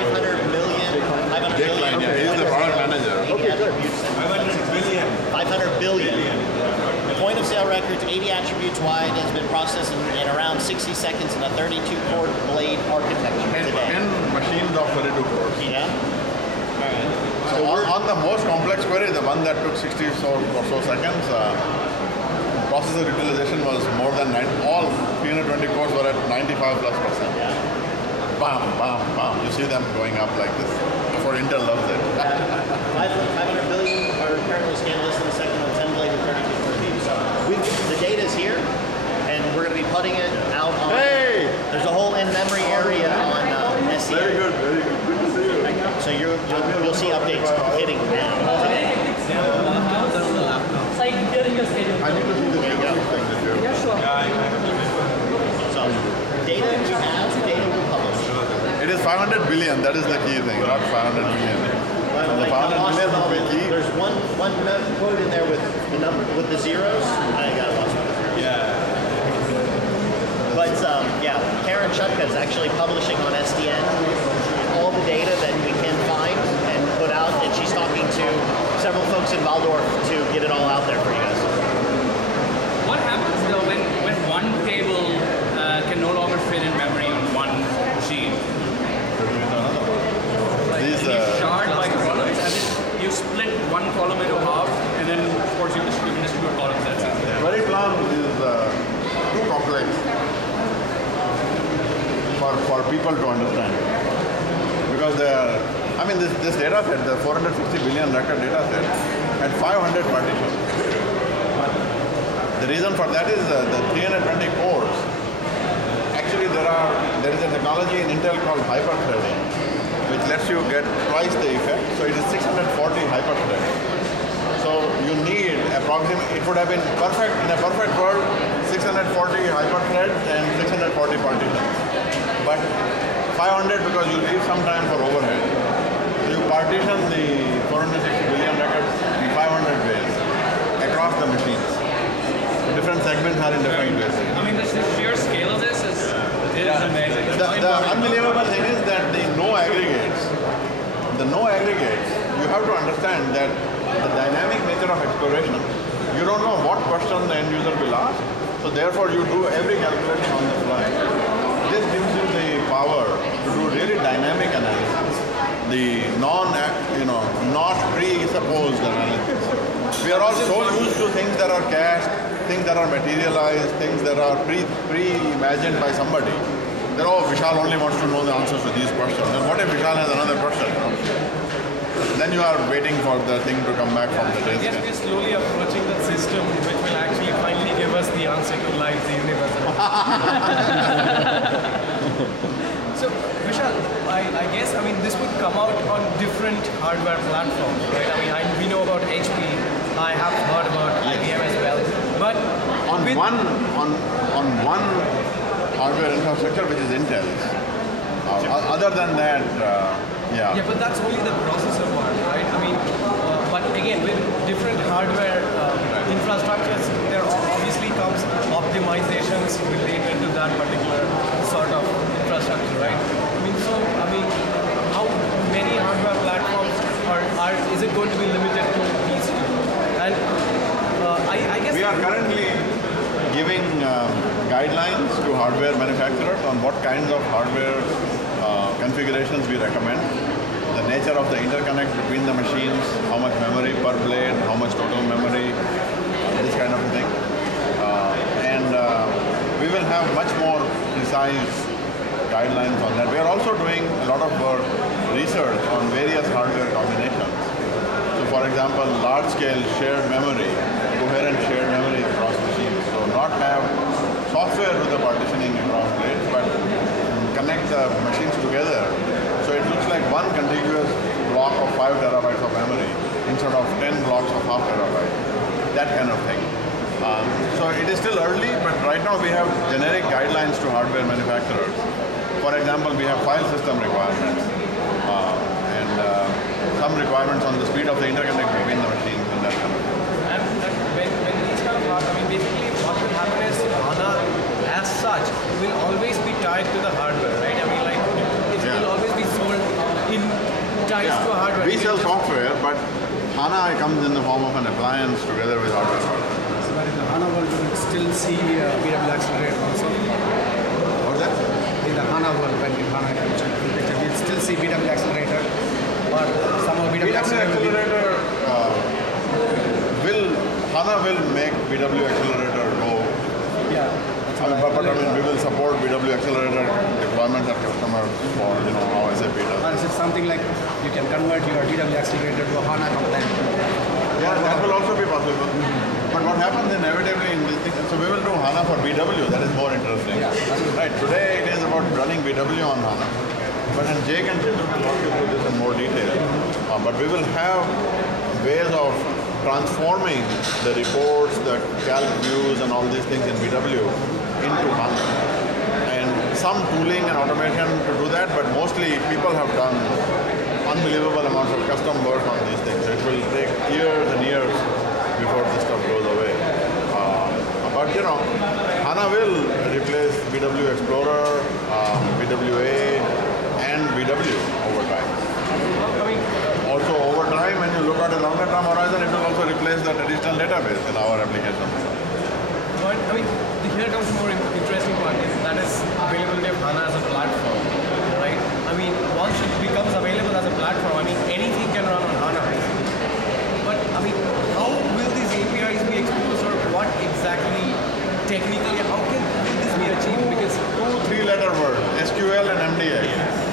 500 million. 500 Jake billion. Klein, yeah, he's the product manager. Okay, good. 500 billion. 500 billion. Point of sale records, 80 attributes wide, has been processed in around 60 seconds in a 32-core blade architecture today. 10 machines of 32 cores. Yeah. All right. So on the most complex query, the one that took 60 or so seconds, processor utilization was more than 9. All 320 cores were at 95+%. Yeah. Bam, bam, bam. You see them going up like this. For Intel loves it. 500 billion are currently scanned less than a second on 10 blade and 32 core beams. So the data is here, and we're going to be putting it out on. Hey! There's a whole in-memory area on SCN. Very good, very good. Good to see you. So you'll see updates hitting now. It's like during your schedule. I need to see the video thing that you. Yeah, sure. So data we have, data we publish. It is 500 billion, that is the key thing, not 500 million. So the 500 million will be key. There's one quote in there with the number with the zeros. I got lost with the zeros. Yeah. But yeah, Karen Chutka is actually publishing on SDN all the data that we can find and put out, and she's talking to several folks in Waldorf to get it all out there for you guys. What happens though when one table can no longer fit in memory on one machine? These, You shard by columns, and then you split one column into half, and then of course you distribute columns. That's it. query plan is too complex for people to understand. Because I mean this data set, the 460 billion record data set, had 500 partitions. The reason for that is the 320 cores. Actually there is a technology in Intel called hyper-threading, which lets you get twice the effect. So it is 640 hyper-threads. So you need approximately, it would have been perfect, in a perfect world, 640 hyper-threads and 640 partitions. But 500 because you leave some time for overhead. So you partition the 460 billion records in 500 ways across the machines. Different segments are in different ways. I mean, the sheer scale of this is amazing. The unbelievable thing is that the no aggregates, you have to understand that the dynamic nature of exploration, you don't know what question the end user will ask, so therefore you do every calculation on the fly. This gives you the power to do really dynamic analysis, the not presupposed analysis. We are all so used to things that are cached, things that are materialized, things that are pre-imagined by somebody. That, oh, Vishal only wants to know the answers to these questions. And what if Vishal has another question? Then you are waiting for the thing to come back from the I guess we're slowly approaching that system which will actually finally give us the answer to life, the universe. So, Vishal, I guess, I mean, this would come out on different hardware platforms, right? I mean, we know about HP, I have heard about IBM as well, but on one hardware infrastructure, which is Intel's. Other than that, yeah. Yeah, but that's only the processor part, right? I mean, but again, with different hardware infrastructures, there obviously comes optimizations related to that particular sort of infrastructure, right? I mean, how many hardware platforms is it going to be limited to these two? And I guess we are currently giving guidelines to hardware manufacturers on what kinds of hardware configurations we recommend, the nature of the interconnect between the machines, how much memory per blade, how much total memory, this kind of thing. And we will have much more precise guidelines on that. We are also doing a lot of research on various hardware combinations. So for example, large-scale shared memory, coherent shared memory across machines. So not have software do the partitioning across blades, but connect the machines together. So it looks like one contiguous block of 5 terabytes of memory instead of 10 blocks of half terabyte. That kind of thing. So it is still early, but right now we have generic guidelines to hardware manufacturers. For example, we have file system requirements and some requirements on the speed of the interconnect between the machines and that kind of thing. And when these kind of hardware, I mean, basically what will happen is HANA as such will always be tied to the hardware, right? I mean, like it will always be sold HANA comes in the form of an appliance together with hardware. So that in the HANA world, you will still see BW Accelerator also. What's that? In the HANA world, when you HANA you'll still see BW Accelerator, but somehow BW Accelerator HANA will make BW Accelerator go. Yeah. But I mean, we will support BW Accelerator deployments at customers for how SAP does. Or is it something like you can convert your BW Accelerator to a HANA compliant? Yeah, that will also be possible. But what happens inevitably in this thing, so we will do HANA for BW, that is more interesting. Yeah. Right, today it is about running BW on HANA. But then Jake and Chintu will walk you through this in more detail. But we will have ways of transforming the reports, the calc views and all these things in BW into HANA. And some tooling and automation to do that, but mostly people have done unbelievable amounts of custom work on these things. So it will take years and years before this stuff goes away. But HANA will replace BW Explorer, BWA, and BW over time. Also over time, when you look at a longer term horizon, it will also replace the traditional database in our application. But here comes the more interesting part, that is availability of HANA as a platform, right? Once it becomes available as a platform, anything can run on HANA. But how will these APIs be exposed, or what exactly technically, how can this be achieved? Because 2 3-letter words, SQL and MDX.